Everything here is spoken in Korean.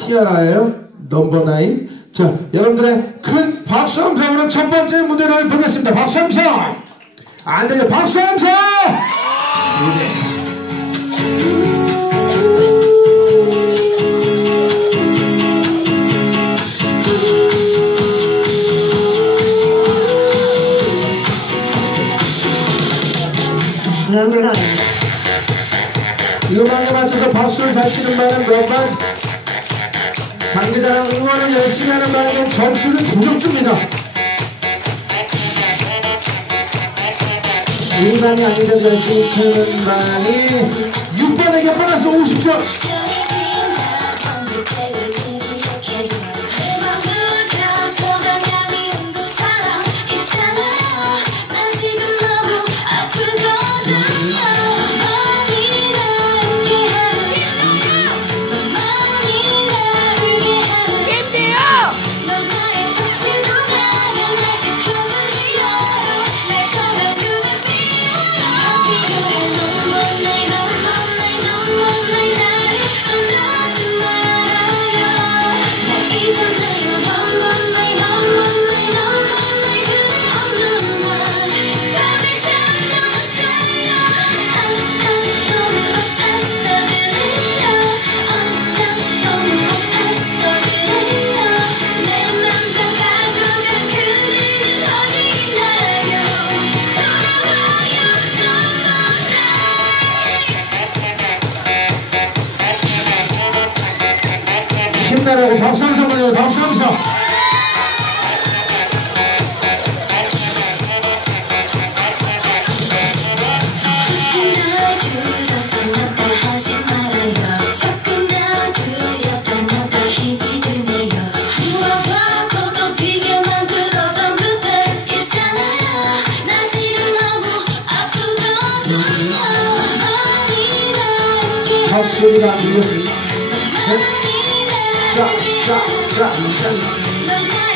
티아라예요. 넘버 나인. 자, 여러분들의 큰 박수 함성으로 첫 번째 무대를 보겠습니다. 박수 함성! 안 들려, 박수 함성! 이 음악에 맞춰서 박수를 잘 치는 바는 몇번 장기자랑 응원을 열심히 하는 바에게 점수를 도적 줍니다. 이 반이 아니더라도 열심히 치는 반이 6번에게 보너스 50점. 힘내라고 박수 한번 보내요. 박수 한번 박수가 안 들렸습니다 자, 자, 자, 자.